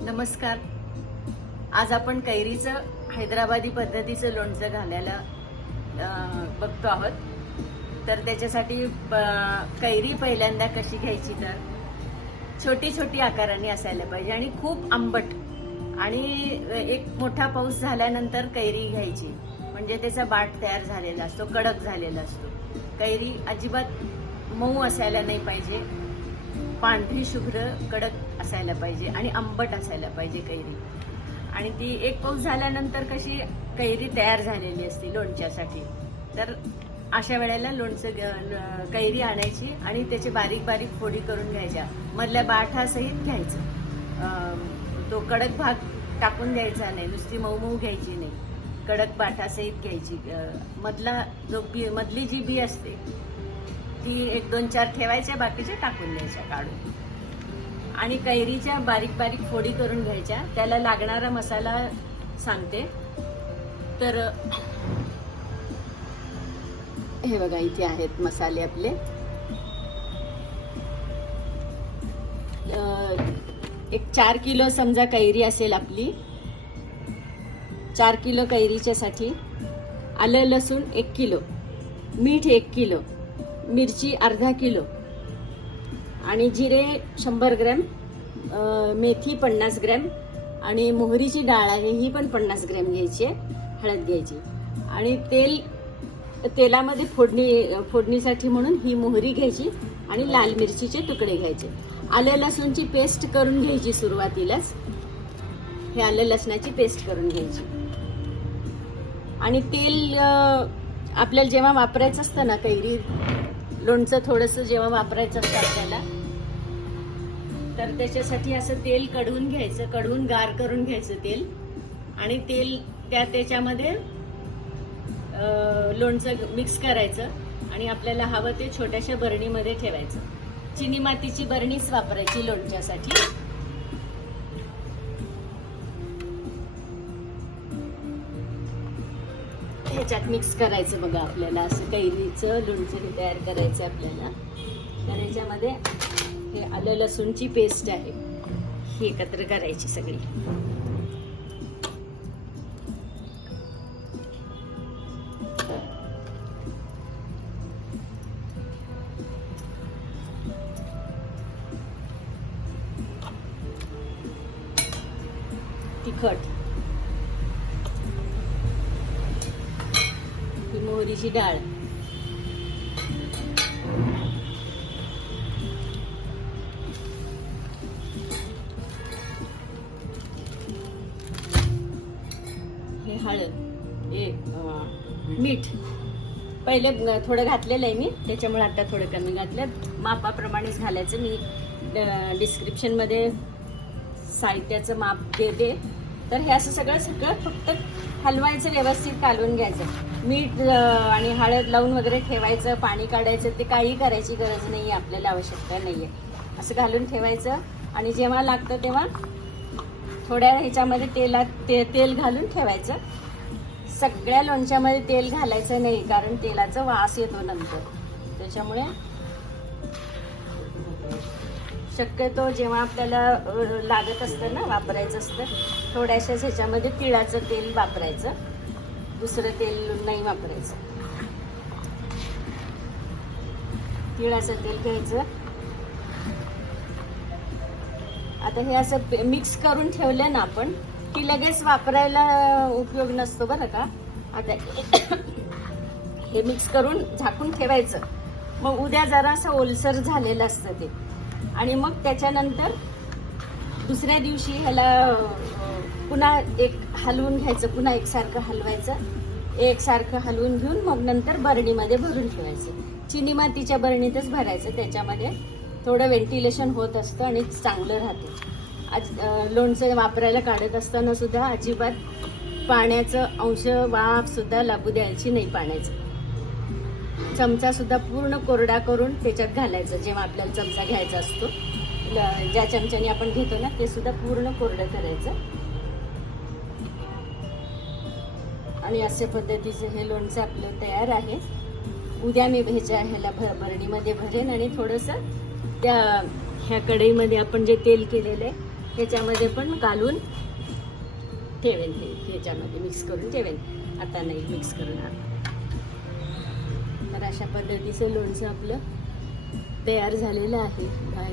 नमस्कार. आज आपण कैरीचं हैदराबादी पद्धतीचं लोणचं घालायला बघतो आहोत. तर त्याच्यासाठी प- कैरी पहिल्यांदा कशी घ्यायची तर छोटी छोटी आकाराने असायला पाहिजे आणि खूप आंबट. आणि एक मोठा पाऊस झाल्यानंतर कैरी घ्यायची. म्हणजे त्याचा बाट तयार झालेला असतो कडक झालेला असतो. कैरी अजिबात मऊ असायला नाही पाहिजे. पांढरी शुभ्र कडक असायला पाहिजे आणि आंबट असायला पाहिजे कैरी. आणि ती एक पाऊस झाल्यानंतर कशी कैरी तयार झालेली असते लोणच्यासाठी. तर अशा वेळेला लोणचं ग- कैरी आणायची आणि त्याचे बारीक बारीक फोडी करून घ्यायच्या. मधल्या बाठासहित घ्यायचं. तो कडक भाग टाकून घ्यायचा नाही नुसती मऊ मऊ घ्यायची नाही. कडक बाठासहित घ्यायची. मधला जो बी मधली जी बी असते ती एक दोन चार ठेवायच्या बाकीच्या टाकून द्यायच्या काढून. आणि कैरीच्या बारीक बारीक फोडी करून घ्यायच्या. त्याला लागणारा मसाला सांगते. तर हे बघा इथे आहेत मसाले आपले. एक चार किलो समजा कैरी असेल आपली. चार किलो कैरीच्यासाठी. आलं लसूण एक किलो. मीठ एक किलो. मिरची अर्धा किलो आणि जिरे शंभर ग्रॅम मेथी पन्नास ग्रॅम आणि मोहरीची डाळ आहे ही पण पन्नास ग्रॅम घ्यायची आहे हळद घ्यायची. आणि तेल तेलामध्ये फोडणी फोडणीसाठी म्हणून ही मोहरी घ्यायची आणि लाल मिरचीचे तुकडे घ्यायचे. आलं लसूणची पेस्ट करून घ्यायची सुरुवातीलाच. हे आलं लसणाची पेस्ट करून घ्यायची. आणि तेल आपल्याला जेव्हा वापरायचं असतं ना कैरी लोणचं थोडंसं जेव्हा वापरायचं असतं आपल्याला तर त्याच्यासाठी असं तेल कढवून घ्यायचं कढवून गार करून घ्यायचं तेल. आणि तेल त्या त्याच्यामध्ये लोणचं मिक्स करायचं आणि आपल्याला हवं ते छोट्याशा बरणीमध्ये ठेवायचं. चिनी मातीची बरणीच वापरायची लोणच्यासाठी. ह्याच्यात मिक्स करायचं बघा आपल्याला. असं कैरीचं लोणचं तयार करायचं आपल्याला. तर ह्याच्यामध्ये हे आलं लसूणची पेस्ट आहे. ही एकत्र करायची सगळी. तिखट. ही मोहरीची डाळ. हे हळद हे मीठ. पहिले थोडं घातलेलं आहे मी. त्याच्यामुळे आता थोडं कमी घातलं. मापाप्रमाणेच घालायचं. मी डिस्क्रिप्शनमध्ये साहित्याचं माप देते. तर हे असं सगळं सगळं फक्त हलवायचं व्यवस्थित कालवून घ्यायचं. मीठ आणि हळद लावून वगैरे ठेवायचं पाणी काढायचं ते काही करायची गरज नाही आहे आपल्याला आवश्यकता नाही आहे असं घालून ठेवायचं आणि जेव्हा लागतं तेव्हा थोड्या ह्याच्यामध्ये तेलात ते तेल घालून ठेवायचं. सगळ्या लोणच्यामध्ये तेल घालायचं नाही कारण तेलाचा वास येतो नंतर. त्याच्यामुळे शक्यतो जेव्हा आपल्याला लागत असतं ना वापरायचं असतं थोड्याशाच ह्याच्यामध्ये तिळाचं तेल वापरायचं. दुसरं तेल नाही वापरायचं. तिळाचं तेल घ्यायचं. आता हे असं मिक्स करून ठेवलं ना आपण की लगेच वापरायला उपयोग नसतो बरं का. आता हे मिक्स करून झाकून ठेवायचं. मग उद्या जरासं ओलसर झालेलं असतं ते. आणि मग त्याच्यानंतर दुसऱ्या दिवशी ह्याला पुन्हा एक हलवून घ्यायचं पुन्हा एकसारखं हलवायचं. एकसारखं हलवून घेऊन मग नंतर बरणीमध्ये भरून ठेवायचं. चिनी मातीच्या बरणीतच भरायचं त्याच्यामध्ये थोडं व्हेंटिलेशन होत असतं आणि चांगलं राहतं. आज लोणचं वापरायला काढत असताना सुद्धा अजिबात पाण्याचं अंश वाफसुद्धा लागू द्यायची नाही पाण्याचं. चमचा सुद्धा पूर्ण कोरडा करून त्याच्यात घालायचं जेव्हा आपल्याला चमचा घ्यायचा असतो. ज्या चमच्याने आपण घेतो ना ते सुद्धा पूर्ण कोरडं करायचं. आणि अशा पद्धतीचं हे लोणचं आपलं तयार आहे. उद्या मी भेजा ह्याला भर बरणीमध्ये भरेन आणि थोडंसं त्या ह्या कढईमध्ये आपण जे तेल केलेलं आहे ह्याच्यामध्ये पण घालून ठेवेन हे ह्याच्यामध्ये मिक्स करून ठेवेन. आता नाही मिक्स करून तर अशा पद्धतीचं लोणचं आपलं तयार झालेलं आहे बाय